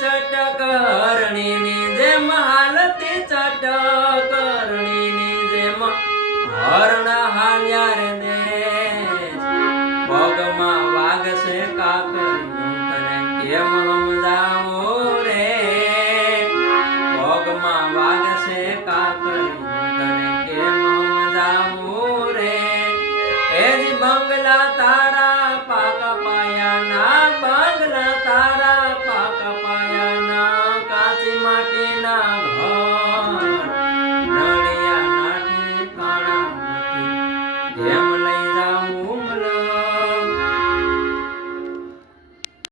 ચટકરણીની જેમ હાલતી ચટકરણીની જેમ હરણ હાલ્યા રે દેશ પગમાં વાગશે કાકરિયું તને કેમ સમજાવું રે પગમાં વાગશે કાકરિયું તને કેમ સમજાવું રે એજ બંગલા તારા પાકા પાયાના બંગલા તારા પાકા પાયાના કાચી માટીના ઘર